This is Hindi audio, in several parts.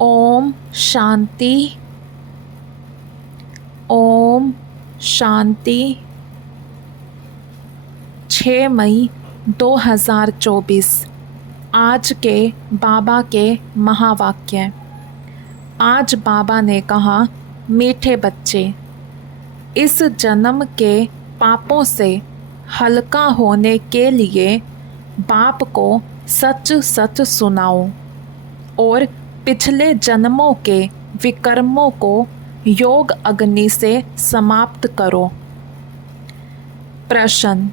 ओम शांति। ओम शांति। 6 मई 2024। आज के बाबा के महावाक्य। आज बाबा ने कहा, मीठे बच्चे, इस जन्म के पापों से हल्का होने के लिए बाप को सच सच सुनाओ और पिछले जन्मों के विकर्मों को योग अग्नि से समाप्त करो। प्रश्न,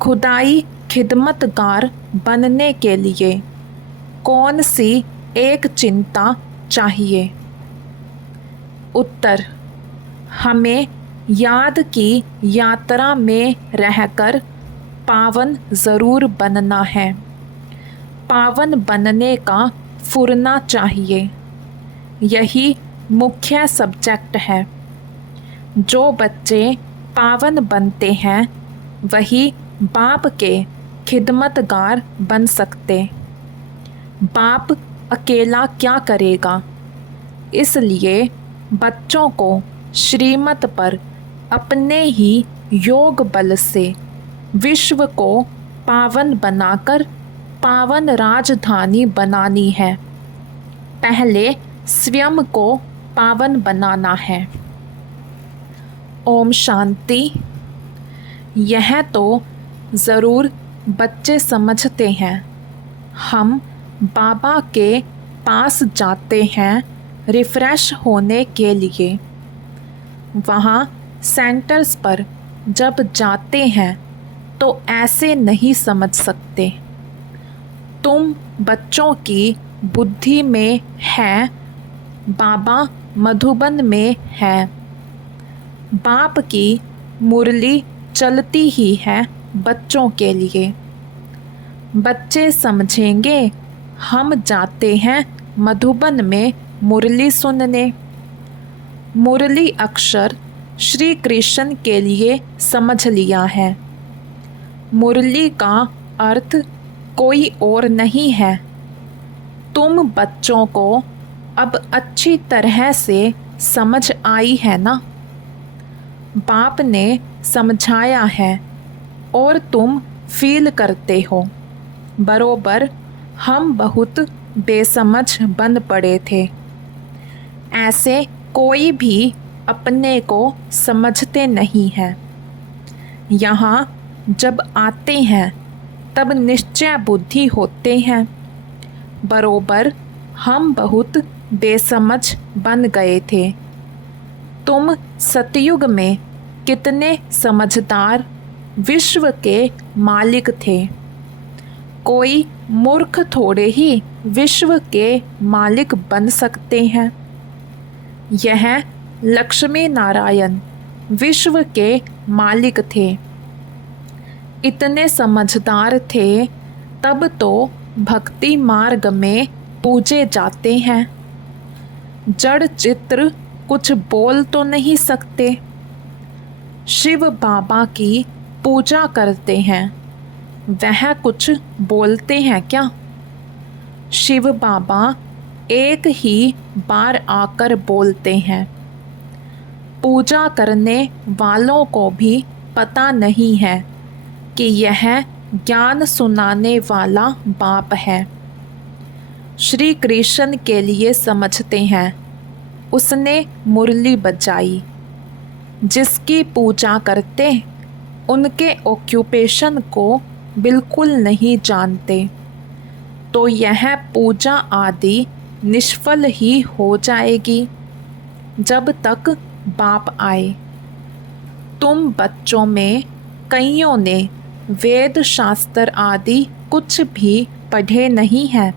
खुदाई खिदमतगार बनने के लिए कौन सी एक चिंता चाहिए? उत्तर, हमें याद की यात्रा में रहकर पावन ज़रूर बनना है। पावन बनने का फुरना चाहिए, यही मुख्य सब्जेक्ट है। जो बच्चे पावन बनते हैं वही बाप के खिदमतगार बन सकते। बाप अकेला क्या करेगा? इसलिए बच्चों को श्रीमत पर अपने ही योग बल से विश्व को पावन बनाकर पावन राजधानी बनानी है। पहले स्वयं को पावन बनाना है। ओम शांति। यह तो ज़रूर बच्चे समझते हैं। हम बाबा के पास जाते हैं रिफ़्रेश होने के लिए। वहाँ सेंटर्स पर जब जाते हैं तो ऐसे नहीं समझ सकते। तुम बच्चों की बुद्धि में है, बाबा मधुबन में है। बाप की मुरली चलती ही है बच्चों के लिए। बच्चे समझेंगे हम जाते हैं मधुबन में मुरली सुनने। मुरली अक्षर श्री कृष्ण के लिए समझ लिया है। मुरली का अर्थ कोई और नहीं है। तुम बच्चों को अब अच्छी तरह से समझ आई है ना? बाप ने समझाया है और तुम फील करते हो। बरोबर हम बहुत बेसमझ बन पड़े थे। ऐसे कोई भी अपने को समझते नहीं है। यहाँ जब आते हैं तब निश्चय बुद्धि होते हैं। बरोबर हम बहुत बेसमझ बन गए थे। तुम सतयुग में कितने समझदार विश्व के मालिक थे। कोई मूर्ख थोड़े ही विश्व के मालिक बन सकते हैं। यह लक्ष्मी नारायण विश्व के मालिक थे। इतने समझदार थे तब तो भक्ति मार्ग में पूजे जाते हैं। जड़ चित्र कुछ बोल तो नहीं सकते। शिव बाबा की पूजा करते हैं, वह कुछ बोलते हैं क्या? शिव बाबा एक ही बार आकर बोलते हैं। पूजा करने वालों को भी पता नहीं है कि यह ज्ञान सुनाने वाला बाप है। श्री कृष्ण के लिए समझते हैं, उसने मुरली बजाई। जिसकी पूजा करते उनके ऑक्यूपेशन को बिल्कुल नहीं जानते, तो यह पूजा आदि निष्फल ही हो जाएगी जब तक बाप आए। तुम बच्चों में कईयों ने वेद शास्त्र आदि कुछ भी पढ़े नहीं हैं।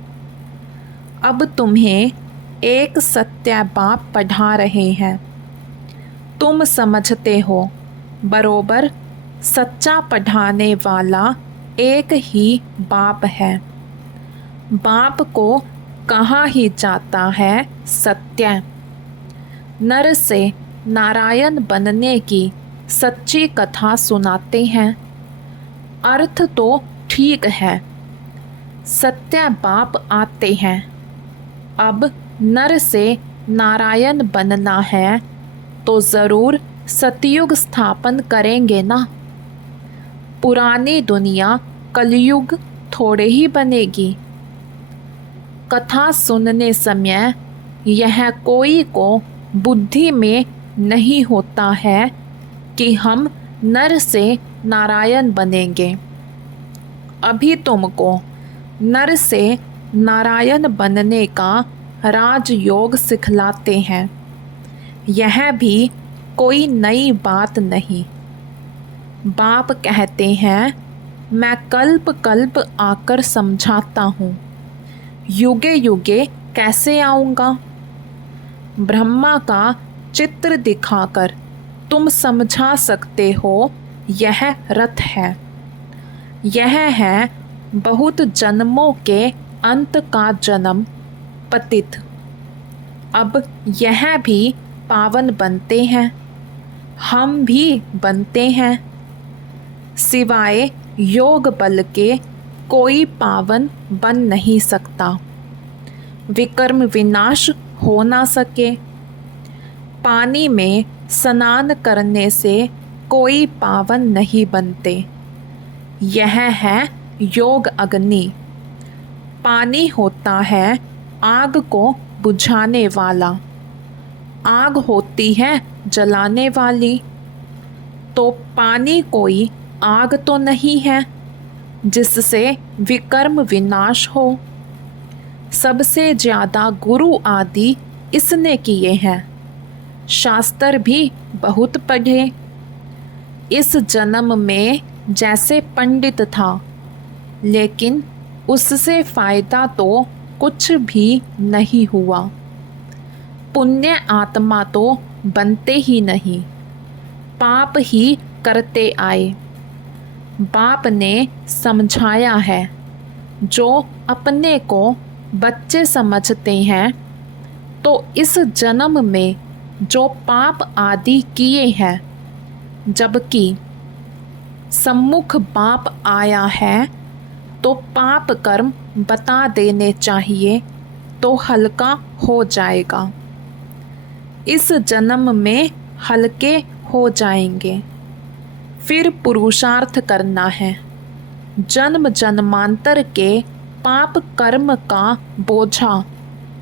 अब तुम्हें एक सत्य बाप पढ़ा रहे हैं। तुम समझते हो, बरोबर सच्चा पढ़ाने वाला एक ही बाप है। बाप को कहा ही जाता है सत्य। नर से नारायण बनने की सच्ची कथा सुनाते हैं। अर्थ तो ठीक है। सत्य बाप आते हैं। अब नर से नारायण बनना है तो ज़रूर सतयुग स्थापन करेंगे ना। पुरानी दुनिया कलयुग थोड़े ही बनेगी। कथा सुनने समय यह कोई को बुद्धि में नहीं होता है कि हम नर से नारायण बनेंगे। अभी तुमको नर से नारायण बनने का राजयोग सिखलाते हैं। यह भी कोई नई बात नहीं। बाप कहते हैं, मैं कल्प कल्प आकर समझाता हूँ, युगे युगे कैसे आऊँगा। ब्रह्मा का चित्र दिखाकर तुम समझा सकते हो, यह रथ है। यह है बहुत जन्मों के अंत का जन्म पतित। अब यह भी पावन बनते हैं, हम भी बनते हैं। सिवाय योग बल के कोई पावन बन नहीं सकता। विकर्म विनाश हो ना सके। पानी में स्नान करने से कोई पावन नहीं बनते। यह है योग अग्नि। पानी होता है आग को बुझाने वाला, आग होती है जलाने वाली। तो पानी कोई आग तो नहीं है जिससे विकर्म विनाश हो। सबसे ज़्यादा गुरु आदि इसने किए हैं। शास्त्र भी बहुत पढ़े। इस जन्म में जैसे पंडित था, लेकिन उससे फ़ायदा तो कुछ भी नहीं हुआ। पुण्य आत्मा तो बनते ही नहीं, पाप ही करते आए। बाप ने समझाया है, जो अपने को बच्चे समझते हैं तो इस जन्म में जो पाप आदि किए हैं, जबकि सम्मुख बाप आया है तो पाप कर्म बता देने चाहिए तो हल्का हो जाएगा। इस जन्म में हल्के हो जाएंगे। फिर पुरुषार्थ करना है। जन्म जन्मांतर के पाप कर्म का बोझा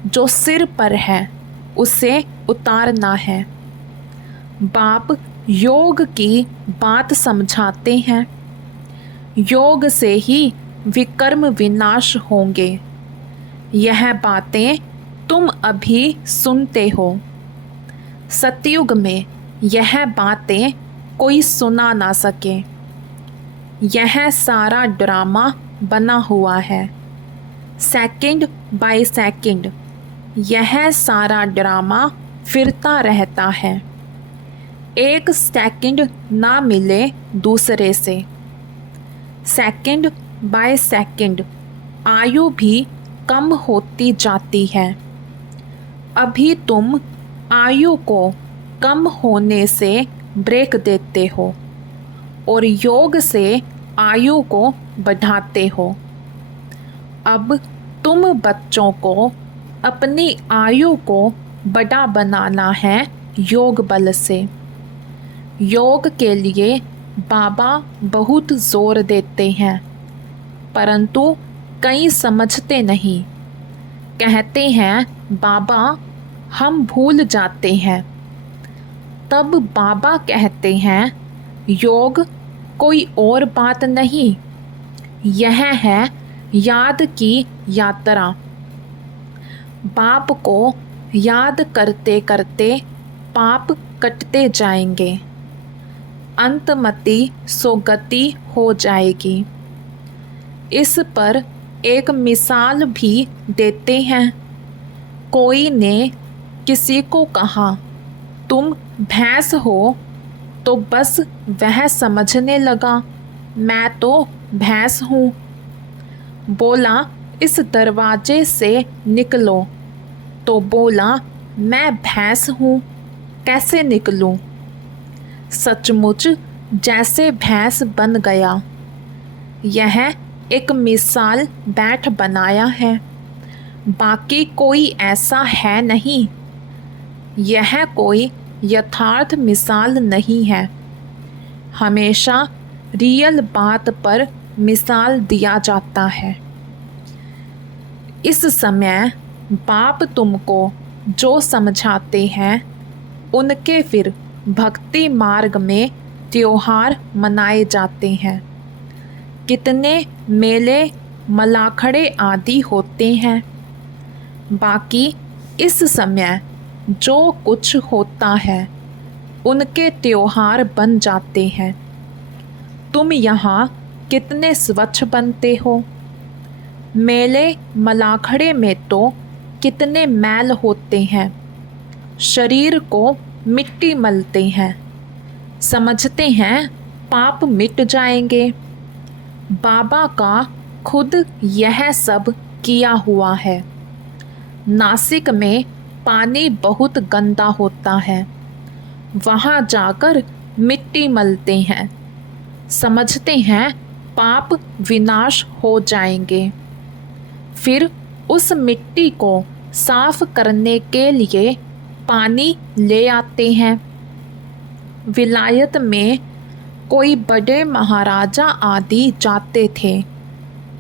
जो सिर पर है, उसे उतारना है। बाप योग की बात समझाते हैं। योग से ही विकर्म विनाश होंगे। यह बातें तुम अभी सुनते हो। सतयुग में यह बातें कोई सुना ना सके। यह सारा ड्रामा बना हुआ है, सेकंड बाय सेकंड यह सारा ड्रामा फिरता रहता है। एक सेकंड ना मिले दूसरे से। सेकंड बाय सेकंड आयु भी कम होती जाती है। अभी तुम आयु को कम होने से ब्रेक देते हो और योग से आयु को बढ़ाते हो। अब तुम बच्चों को अपनी आयु को बड़ा बनाना है योग बल से। योग के लिए बाबा बहुत जोर देते हैं, परंतु कई समझते नहीं। कहते हैं, बाबा हम भूल जाते हैं। तब बाबा कहते हैं, योग कोई और बात नहीं, यह है याद की यात्रा। बाप को याद करते करते पाप कटते जाएंगे, अंतमति सोगति हो जाएगी। इस पर एक मिसाल भी देते हैं। कोई ने किसी को कहा, तुम भैंस हो, तो बस वह समझने लगा, मैं तो भैंस हूँ। बोला, इस दरवाजे से निकलो, तो बोला, मैं भैंस हूँ, कैसे निकलूँ। सचमुच जैसे भैंस बन गया। यह एक मिसाल बैठ बनाया है। बाकी कोई ऐसा है नहीं। यह कोई यथार्थ मिसाल नहीं है। हमेशा रियल बात पर मिसाल दिया जाता है। इस समय बाप तुमको जो समझाते हैं उनके फिर भक्ति मार्ग में त्योहार मनाए जाते हैं। कितने मेले मलाखड़े आदि होते हैं। बाकी इस समय जो कुछ होता है उनके त्योहार बन जाते हैं। तुम यहाँ कितने स्वच्छ बनते हो। मेले मलाखड़े में तो कितने मैल होते हैं। शरीर को मिट्टी मलते हैं, समझते हैं पाप मिट जाएंगे। बाबा का खुद यह सब किया हुआ है। नासिक में पानी बहुत गंदा होता है, वहाँ जाकर मिट्टी मलते हैं, समझते हैं पाप विनाश हो जाएंगे। फिर उस मिट्टी को साफ करने के लिए पानी ले आते हैं। विलायत में कोई बड़े महाराजा आदि जाते थे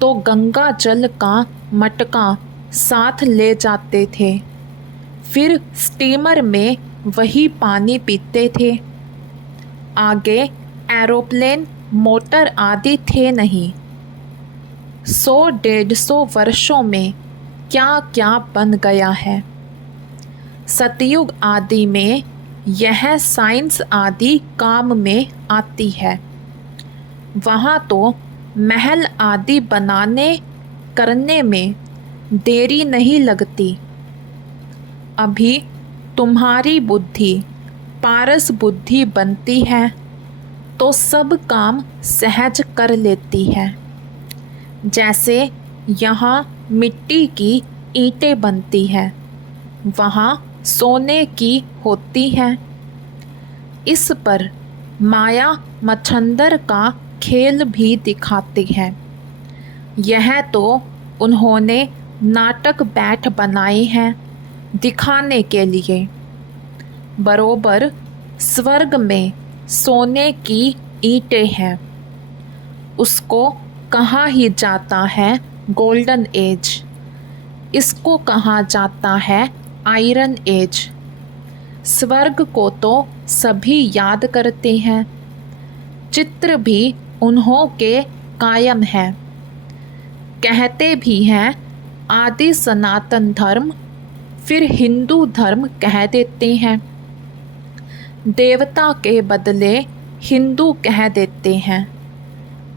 तो गंगा जल का मटका साथ ले जाते थे। फिर स्टीमर में वही पानी पीते थे। आगे एरोप्लेन मोटर आदि थे नहीं। 100-150 वर्षों में क्या क्या बन गया है। सतयुग आदि में यह साइंस आदि काम में आती है। वहाँ तो महल आदि बनाने करने में देरी नहीं लगती। अभी तुम्हारी बुद्धि पारस बुद्धि बनती है तो सब काम सहज कर लेती है। जैसे यहाँ मिट्टी की ईंटें बनती हैं, वहाँ सोने की होती है। इस पर माया मच्छंदर का खेल भी दिखाती है। यह तो उन्होंने नाटक बैठ बनाए हैं दिखाने के लिए। बरोबर स्वर्ग में सोने की ईंटें हैं। उसको कहा ही जाता है गोल्डन एज, इसको कहा जाता है आयरन एज। स्वर्ग को तो सभी याद करते हैं। चित्र भी उन्हों के कायम है। कहते भी हैं आदि सनातन धर्म, फिर हिंदू धर्म कह देते हैं। देवता के बदले हिंदू कह देते हैं,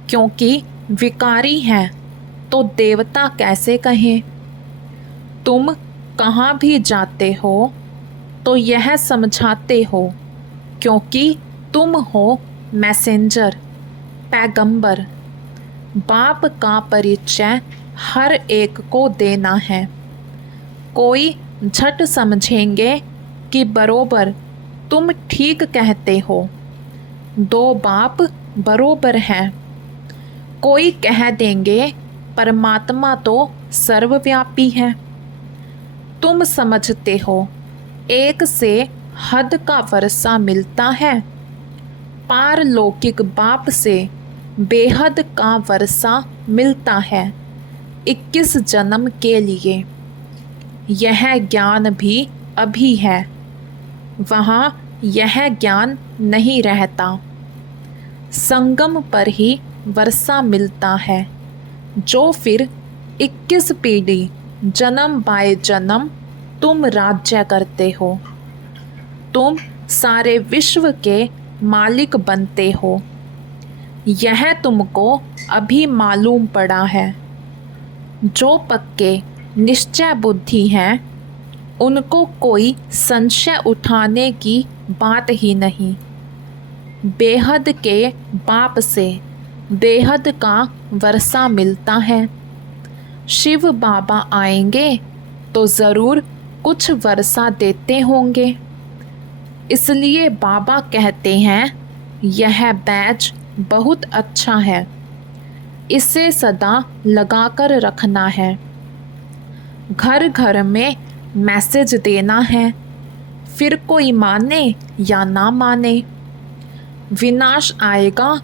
क्योंकि विकारी हैं तो देवता कैसे कहें। तुम कहाँ भी जाते हो तो यह समझाते हो, क्योंकि तुम हो मैसेंजर, पैगंबर। बाप का परिचय हर एक को देना है। कोई झट समझेंगे कि बरोबर तुम ठीक कहते हो, 2 बाप बरोबर हैं। कोई कह देंगे परमात्मा तो सर्वव्यापी है। तुम समझते हो एक से हद का वर्षा मिलता है, पारलौकिक बाप से बेहद का वर्षा मिलता है 21 जन्म के लिए। यह ज्ञान भी अभी है, वहाँ यह ज्ञान नहीं रहता। संगम पर ही वर्षा मिलता है, जो फिर 21 पीढ़ी जन्म बाय जन्म तुम राज्य करते हो। तुम सारे विश्व के मालिक बनते हो। यह तुमको अभी मालूम पड़ा है। जो पक्के निश्चय बुद्धि हैं उनको कोई संशय उठाने की बात ही नहीं। बेहद के बाप से बेहद का वर्षा मिलता है। शिव बाबा आएंगे तो ज़रूर कुछ वर्षा देते होंगे। इसलिए बाबा कहते हैं यह बैच बहुत अच्छा है, इसे सदा लगाकर रखना है। घर घर में मैसेज देना है, फिर कोई माने या ना माने। विनाश आएगा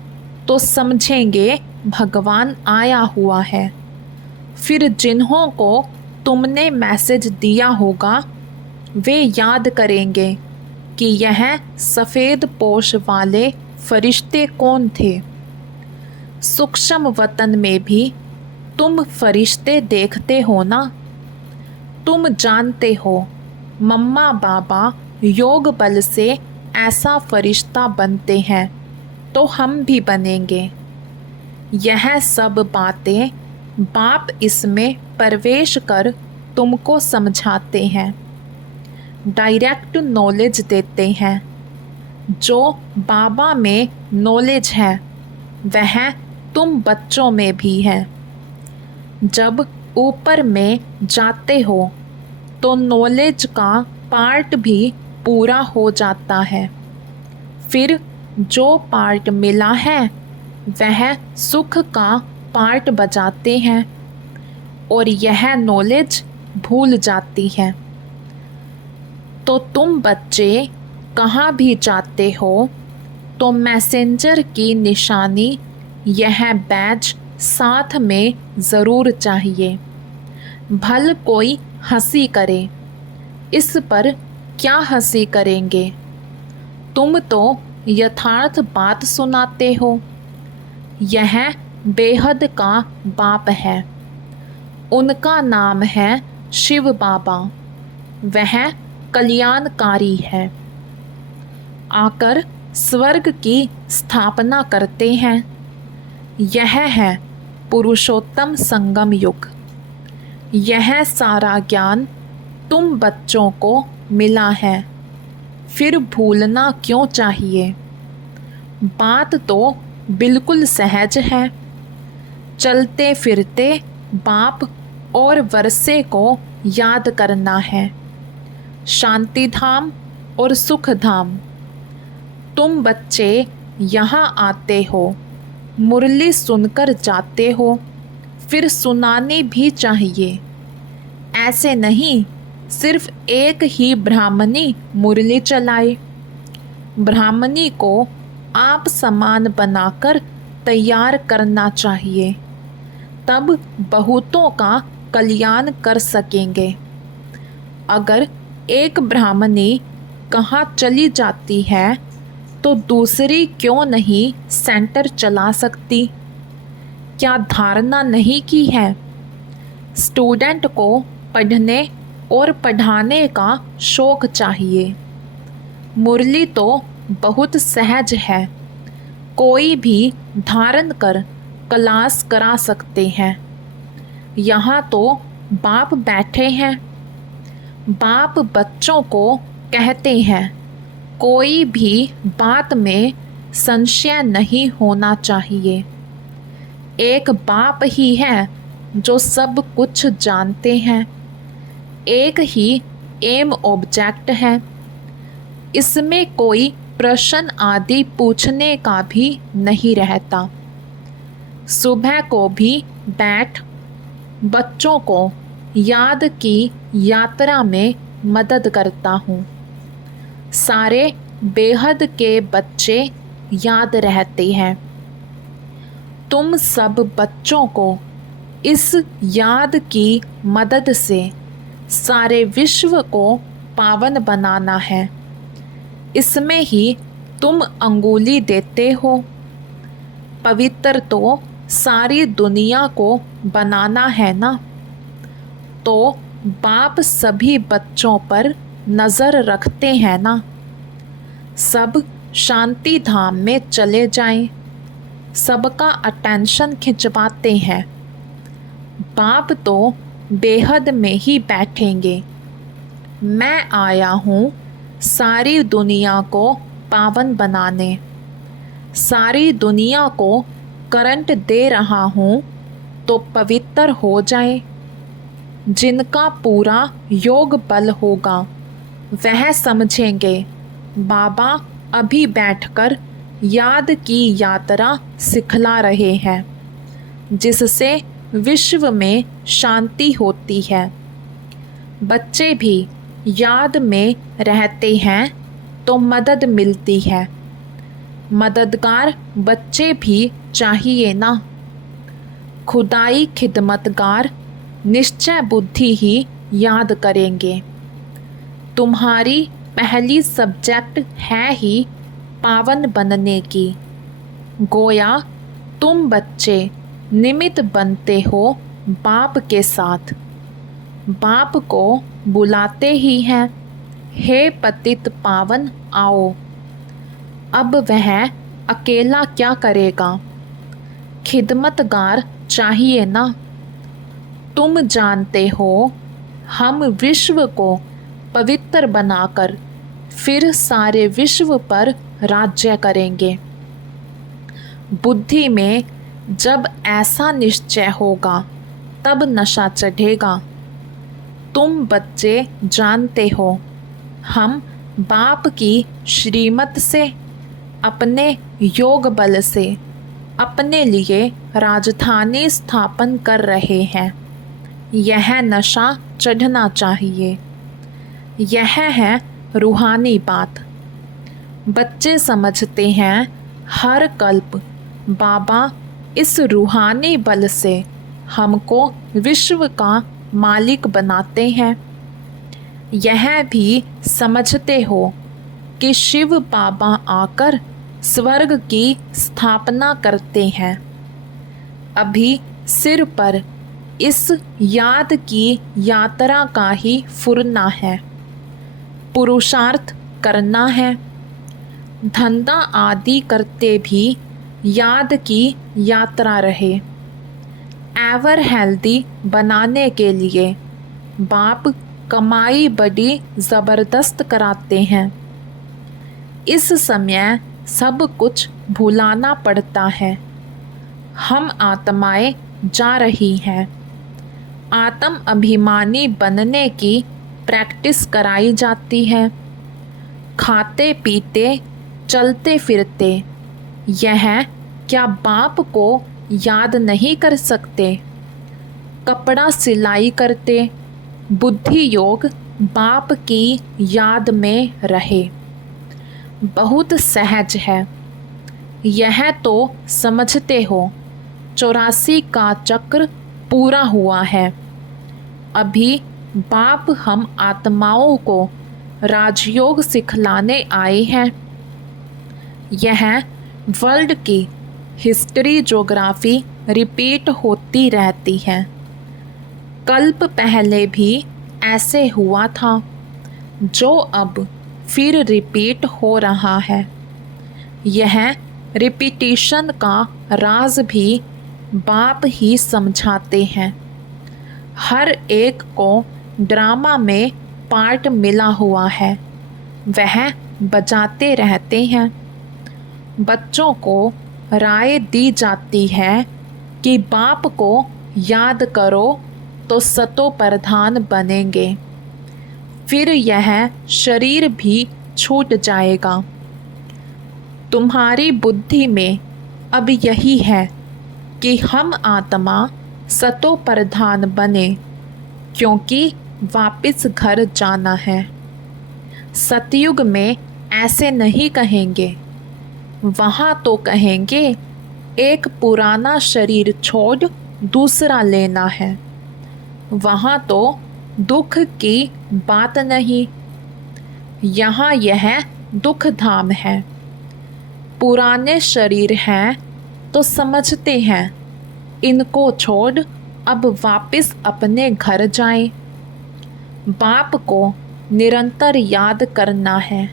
तो समझेंगे भगवान आया हुआ है। फिर जिन्हों को तुमने मैसेज दिया होगा वे याद करेंगे कि यह सफ़ेद पोश वाले फरिश्ते कौन थे। सूक्ष्म वतन में भी तुम फरिश्ते देखते हो ना। तुम जानते हो मम्मा बाबा योग बल से ऐसा फरिश्ता बनते हैं तो हम भी बनेंगे। यह सब बातें बाप इसमें प्रवेश कर तुमको समझाते हैं, डायरेक्ट नॉलेज देते हैं। जो बाबा में नॉलेज है वह तुम बच्चों में भी है। जब ऊपर में जाते हो तो नॉलेज का पार्ट भी पूरा हो जाता है। फिर जो पार्ट मिला है वह सुख का पार्ट बजाते हैं और यह नॉलेज भूल जाती है। तो तुम बच्चे कहाँ भी जाते हो तो मैसेंजर की निशानी यह बैज साथ में ज़रूर चाहिए। भल कोई हंसी करे, इस पर क्या हंसी करेंगे। तुम तो यथार्थ बात सुनाते हो। यह बेहद का बाप है, उनका नाम है शिव बाबा। वह कल्याणकारी है, आकर स्वर्ग की स्थापना करते हैं। यह है पुरुषोत्तम संगम युग। यह सारा ज्ञान तुम बच्चों को मिला है, फिर भूलना क्यों चाहिए। बात तो बिल्कुल सहज है। चलते फिरते बाप और वर्षे को याद करना है, शांति धाम और सुख धाम। तुम बच्चे यहाँ आते हो, मुरली सुनकर जाते हो, फिर सुनानी भी चाहिए। ऐसे नहीं सिर्फ एक ही ब्राह्मणी मुरली चलाए। ब्राह्मणी को आप समान बनाकर तैयार करना चाहिए, तब बहुतों का कल्याण कर सकेंगे। अगर एक ब्राह्मणी कहाँ चली जाती है तो दूसरी क्यों नहीं सेंटर चला सकती। क्या धारणा नहीं की है। स्टूडेंट को पढ़ने और पढ़ाने का शौक चाहिए। मुरली तो बहुत सहज है, कोई भी धारण कर क्लास करा सकते हैं। यहाँ तो बाप बैठे हैं। बाप बच्चों को कहते हैं कोई भी बात में संशय नहीं होना चाहिए। एक बाप ही है जो सब कुछ जानते हैं। एक ही एम ऑब्जेक्ट है। इसमें कोई प्रश्न आदि पूछने का भी नहीं रहता। सुबह को भी बैठ बच्चों को याद की यात्रा में मदद करता हूँ। सारे बेहद के बच्चे याद रहते हैं। तुम सब बच्चों को इस याद की मदद से सारे विश्व को पावन बनाना है। इसमें ही तुम अंगुली देते हो। पवित्र तो सारी दुनिया को बनाना है ना। तो बाप सभी बच्चों पर नज़र रखते हैं ना। सब शांति धाम में चले जाएं, सबका अटेंशन खिंचवाते हैं। बाप तो बेहद में ही बैठेंगे। मैं आया हूँ सारी दुनिया को पावन बनाने। सारी दुनिया को करंट दे रहा हूँ तो पवित्र हो जाए। जिनका पूरा योग बल होगा वह समझेंगे बाबा अभी बैठकर याद की यात्रा सिखला रहे हैं, जिससे विश्व में शांति होती है। बच्चे भी याद में रहते हैं तो मदद मिलती है। मददगार बच्चे भी चाहिए ना। खुदाई खिदमतगार निश्चय बुद्धि ही याद करेंगे। तुम्हारी पहली सब्जेक्ट है ही पावन बनने की। गोया तुम बच्चे निमित्त बनते हो बाप के साथ। बाप को बुलाते ही हैं, हे पतित पावन आओ। अब वह अकेला क्या करेगा, खिदमतगार चाहिए ना। तुम जानते हो हम विश्व को पवित्र बनाकर फिर सारे विश्व पर राज्य करेंगे। बुद्धि में जब ऐसा निश्चय होगा तब नशा चढ़ेगा। तुम बच्चे जानते हो हम बाप की श्रीमत से अपने योग बल से अपने लिए राजधानी स्थापन कर रहे हैं। यह नशा चढ़ना चाहिए। यह है रूहानी बात। बच्चे समझते हैं हर कल्प बाबा इस रूहानी बल से हमको विश्व का मालिक बनाते हैं। यह भी समझते हो कि शिव बाबा आकर स्वर्ग की स्थापना करते हैं। अभी सिर पर इस याद की यात्रा का ही फुरना है। पुरुषार्थ करना है। धंधा आदि करते भी याद की यात्रा रहे। एवर हेल्दी बनाने के लिए बाप कमाई बड़ी ज़बरदस्त कराते हैं। इस समय सब कुछ भुलाना पड़ता है। हम आत्माएं जा रही हैं। आत्म अभिमानी बनने की प्रैक्टिस कराई जाती है। खाते पीते चलते फिरते यह क्या बाप को याद नहीं कर सकते। कपड़ा सिलाई करते बुद्धि योग बाप की याद में रहे। बहुत सहज है। यह तो समझते हो 84 का चक्र पूरा हुआ है। अभी बाप हम आत्माओं को राजयोग सिखलाने आए हैं। यह वर्ल्ड की हिस्ट्री ज्योग्राफी रिपीट होती रहती है। कल्प पहले भी ऐसे हुआ था, जो अब फिर रिपीट हो रहा है। यह रिपीटिशन का राज भी बाप ही समझाते हैं। हर एक को ड्रामा में पार्ट मिला हुआ है, वह बजाते रहते हैं। बच्चों को राय दी जाती है कि बाप को याद करो तो सतो प्रधान बनेंगे। फिर यह शरीर भी छूट जाएगा। तुम्हारी बुद्धि में अब यही है कि हम आत्मा सतो प्रधान बने, क्योंकि वापस घर जाना है। सतयुग में ऐसे नहीं कहेंगे। वहाँ तो कहेंगे एक पुराना शरीर छोड़ दूसरा लेना है। वहाँ तो दुख की बात नहीं। यहाँ यह दुख धाम है। पुराने शरीर हैं तो समझते हैं इनको छोड़ अब वापस अपने घर जाएं। बाप को निरंतर याद करना है।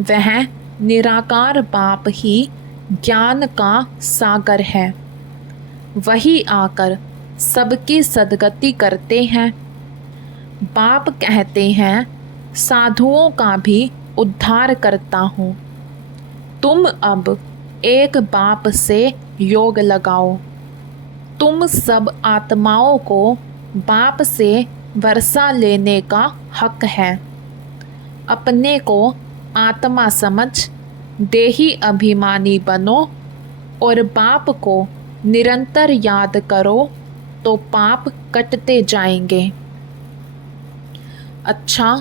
वह निराकार बाप ही ज्ञान का सागर है। वही आकर सबकी सदगति करते हैं। बाप कहते हैं साधुओं का भी उद्धार करता हूँ। तुम अब एक बाप से योग लगाओ। तुम सब आत्माओं को बाप से वर्षा लेने का हक है। अपने को आत्मा समझ देही अभिमानी बनो और बाप को निरंतर याद करो तो पाप कटते जाएंगे। अच्छा,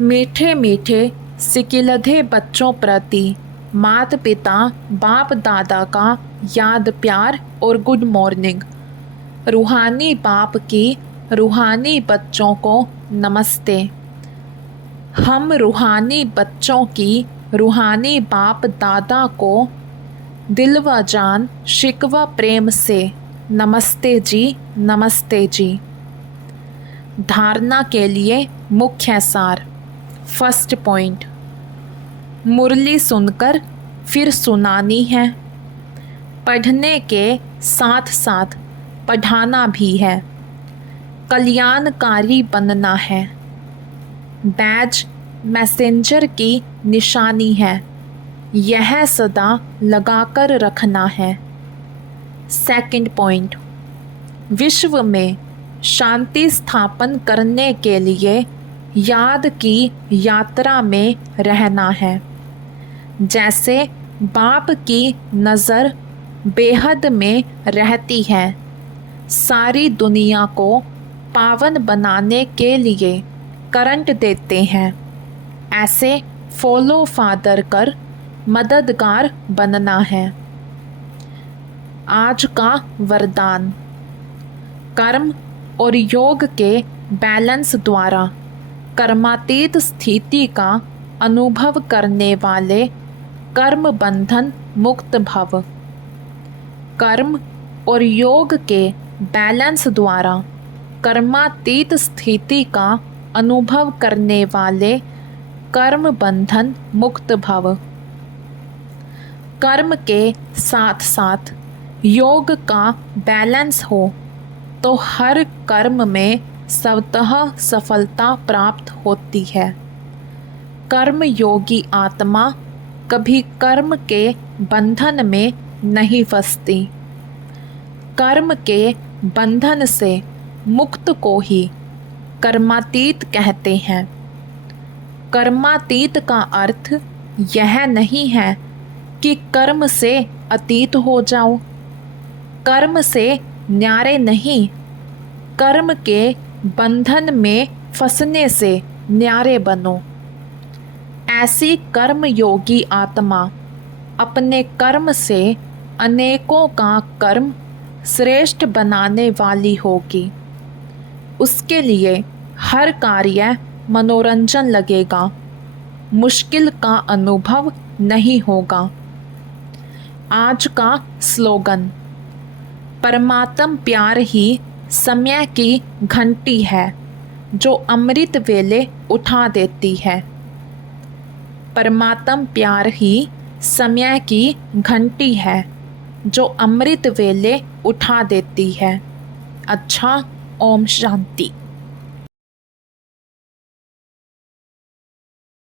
मीठे मीठे सिकिलधे बच्चों प्रति माता पिता बाप दादा का याद प्यार और गुड मॉर्निंग। रूहानी बाप की रूहानी बच्चों को नमस्ते। हम रूहानी बच्चों की रूहानी बाप दादा को दिल व जान शिकवा प्रेम से नमस्ते जी, नमस्ते जी। धारणा के लिए मुख्य सार। फर्स्ट पॉइंट, मुरली सुनकर फिर सुनानी है। पढ़ने के साथ साथ पढ़ाना भी है। कल्याणकारी बनना है। बैज मैसेंजर की निशानी है, यह सदा लगाकर रखना है। सेकंड पॉइंट, विश्व में शांति स्थापन करने के लिए याद की यात्रा में रहना है। जैसे बाप की नज़र बेहद में रहती है, सारी दुनिया को पावन बनाने के लिए करंट देते हैं, ऐसे फॉलो फादर कर मददगार बनना है। आज का वरदान, कर्म और योग के बैलेंस द्वारा कर्मातीत स्थिति का अनुभव करने वाले कर्म बंधन मुक्त भव। कर्म और योग के बैलेंस द्वारा कर्मातीत स्थिति का अनुभव करने वाले कर्म बंधन मुक्त भव। कर्म के साथ साथ योग का बैलेंस हो तो हर कर्म में स्वतः सफलता प्राप्त होती है। कर्म योगी आत्मा कभी कर्म के बंधन में नहीं फंसती। कर्म के बंधन से मुक्त को ही कर्मातीत कहते हैं। कर्मातीत का अर्थ यह नहीं है कि कर्म से अतीत हो जाओ। कर्म से न्यारे नहीं, कर्म के बंधन में फंसने से न्यारे बनो। ऐसी कर्म योगी आत्मा अपने कर्म से अनेकों का कर्म श्रेष्ठ बनाने वाली होगी। उसके लिए हर कार्य मनोरंजन लगेगा, मुश्किल का अनुभव नहीं होगा। आज का स्लोगन, परमात्म प्यार ही समय की घंटी है जो अमृत वेले उठा देती है। परमात्म प्यार ही समय की घंटी है जो अमृत वेले उठा देती है। अच्छा, ओम शांति।